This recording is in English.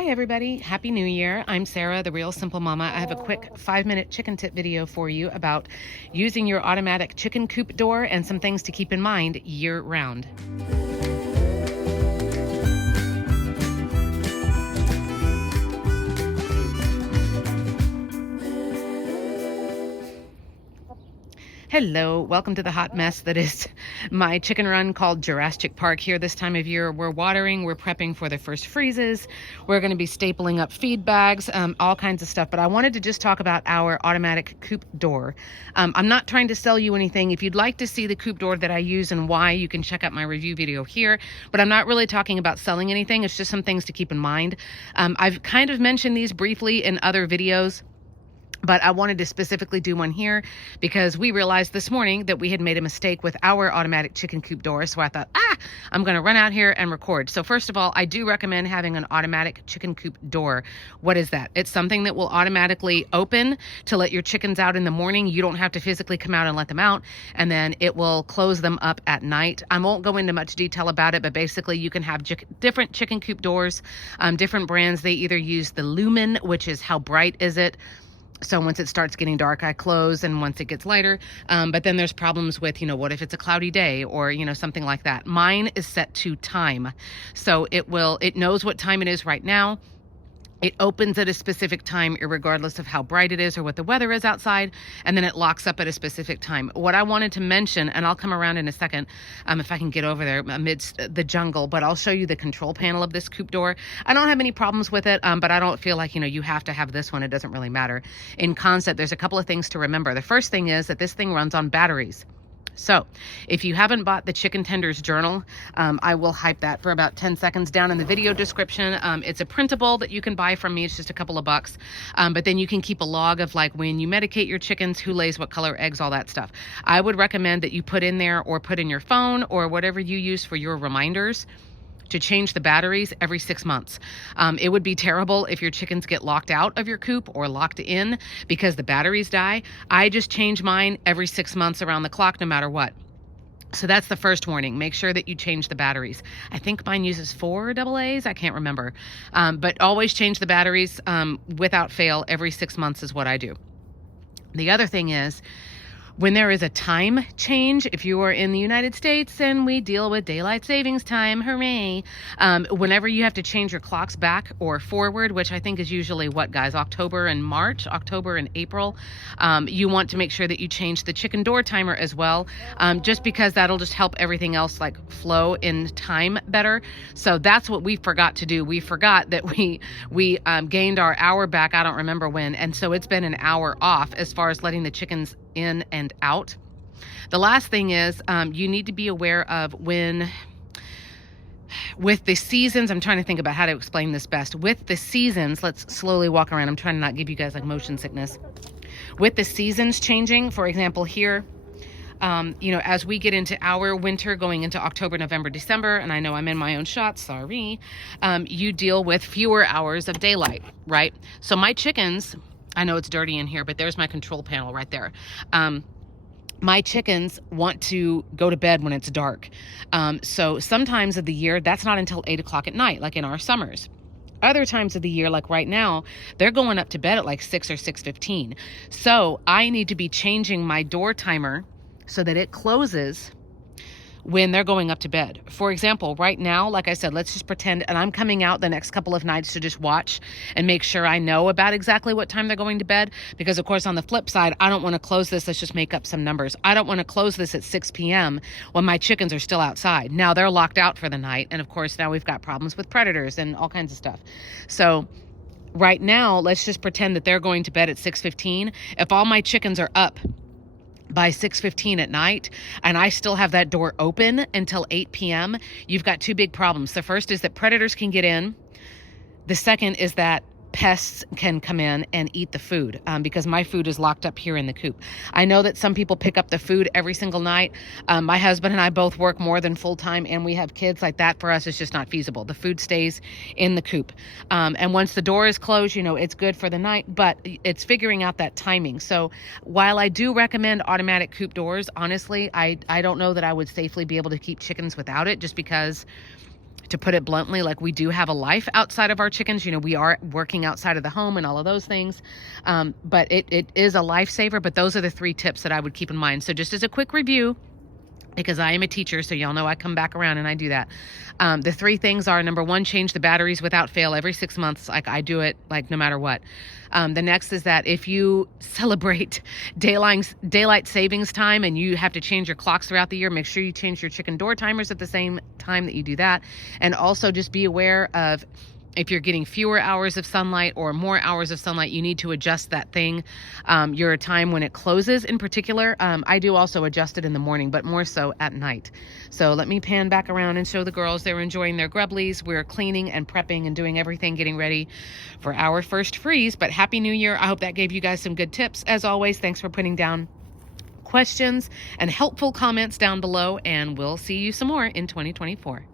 Hi everybody, Happy New Year. I'm Sarah, the Real Simple Mama. I have a quick 5-minute chicken tip video for you about using your automatic chicken coop door and some things to keep in mind year round. Hello, welcome to the hot mess that is my chicken run called Jurassic Park here this time of year. We're watering, we're prepping for the first freezes. We're going to be stapling up feed bags, all kinds of stuff. But I wanted to just talk about our automatic coop door. I'm not trying to sell you anything. If you'd like to see the coop door that I use and why, you can check out my review video here. But I'm not really talking about selling anything. It's just some things to keep in mind. I've kind of mentioned these briefly in other videos, but I wanted to specifically do one here because we realized this morning that we had made a mistake with our automatic chicken coop door. So I thought, I'm going to run out here and record. So first of all, I do recommend having an automatic chicken coop door. What is that? It's something that will automatically open to let your chickens out in the morning. You don't have to physically come out and let them out. And then it will close them up at night. I won't go into much detail about it, but basically you can have different chicken coop doors, different brands. They either use the lumen, which is how bright is it. So once it starts getting dark, I close, and once it gets lighter. But then there's problems with, what if it's a cloudy day or, something like that. Mine is set to time. So it knows what time it is right now. It opens at a specific time, regardless of how bright it is or what the weather is outside, and then it locks up at a specific time. What I wanted to mention, and I'll come around in a second if I can get over there amidst the jungle, but I'll show you the control panel of this coop door. I don't have any problems with it, but I don't feel like, you have to have this one. It doesn't really matter. In concept, there's a couple of things to remember. The first thing is that this thing runs on batteries. So if you haven't bought the Chicken Tenders Journal, I will hype that for about 10 seconds down in the video description. It's a printable that you can buy from me. It's just a couple of bucks. But then you can keep a log of like when you medicate your chickens, who lays what color eggs, all that stuff. I would recommend that you put in there or put in your phone or whatever you use for your reminders to change the batteries every 6 months. It would be terrible if your chickens get locked out of your coop or locked in because the batteries die. I just change mine every 6 months around the clock, no matter what. So that's the first warning. Make sure that you change the batteries. I think mine uses 4 AA's. I can't remember. But always change the batteries without fail. Every 6 months is what I do. The other thing is, when there is a time change, if you are in the United States and we deal with daylight savings time, hooray, whenever you have to change your clocks back or forward, which I think is usually what, guys, October and April, you want to make sure that you change the chicken door timer as well, just because that'll just help everything else like flow in time better. So that's what we forgot to do. We forgot that we gained our hour back. I don't remember when. And so it's been an hour off as far as letting the chickens in and out. The last thing is you need to be aware of with the seasons. I'm trying to think about how to explain this best. With the seasons, let's slowly walk around. I'm trying to not give you guys like motion sickness. With the seasons changing, for example, here, as we get into our winter going into October, November, December, and I know I'm in my own shot, sorry, you deal with fewer hours of daylight, right? So my chickens, I know it's dirty in here, but there's my control panel right there. My chickens want to go to bed when it's dark. So sometimes of the year, that's not until 8 o'clock at night, like in our summers. Other times of the year, like right now, they're going up to bed at like 6 or 6:15. So I need to be changing my door timer so that it closes when they're going up to bed. For example, right now, like I said, let's just pretend, and I'm coming out the next couple of nights to just watch and make sure I know about exactly what time they're going to bed. Because of course, on the flip side, I don't want to close this. Let's just make up some numbers. I don't want to close this at 6 p.m. when my chickens are still outside. Now they're locked out for the night. And of course, now we've got problems with predators and all kinds of stuff. So right now, let's just pretend that they're going to bed at 6:15. If all my chickens are up by 6:15 at night, and I still have that door open until 8 p.m., you've got two big problems. The first is that predators can get in. The second is that pests can come in and eat the food because my food is locked up here in the coop. I know that some people pick up the food every single night. My husband and I both work more than full time and we have kids. Like that for us is just not feasible. The food stays in the coop. And once the door is closed, it's good for the night, but it's figuring out that timing. So while I do recommend automatic coop doors, honestly, I don't know that I would safely be able to keep chickens without it, just because to put it bluntly, like, we do have a life outside of our chickens. We are working outside of the home and all of those things. But it is a lifesaver. But those are the 3 tips that I would keep in mind. So just as a quick review, because I am a teacher, so y'all know I come back around and I do that. The 3 things are, number 1, change the batteries without fail every 6 months. Like, I do it, like, no matter what. The next is that if you celebrate daylight savings time and you have to change your clocks throughout the year, make sure you change your chicken door timers at the same time that you do that. And also just be aware of, if you're getting fewer hours of sunlight or more hours of sunlight, you need to adjust that thing, your time when it closes in particular. I do also adjust it in the morning, but more so at night. So let me pan back around and show the girls they're enjoying their grubblies. We're cleaning and prepping and doing everything, getting ready for our first freeze. But Happy New Year. I hope that gave you guys some good tips. As always, thanks for putting down questions and helpful comments down below, and we'll see you some more in 2024.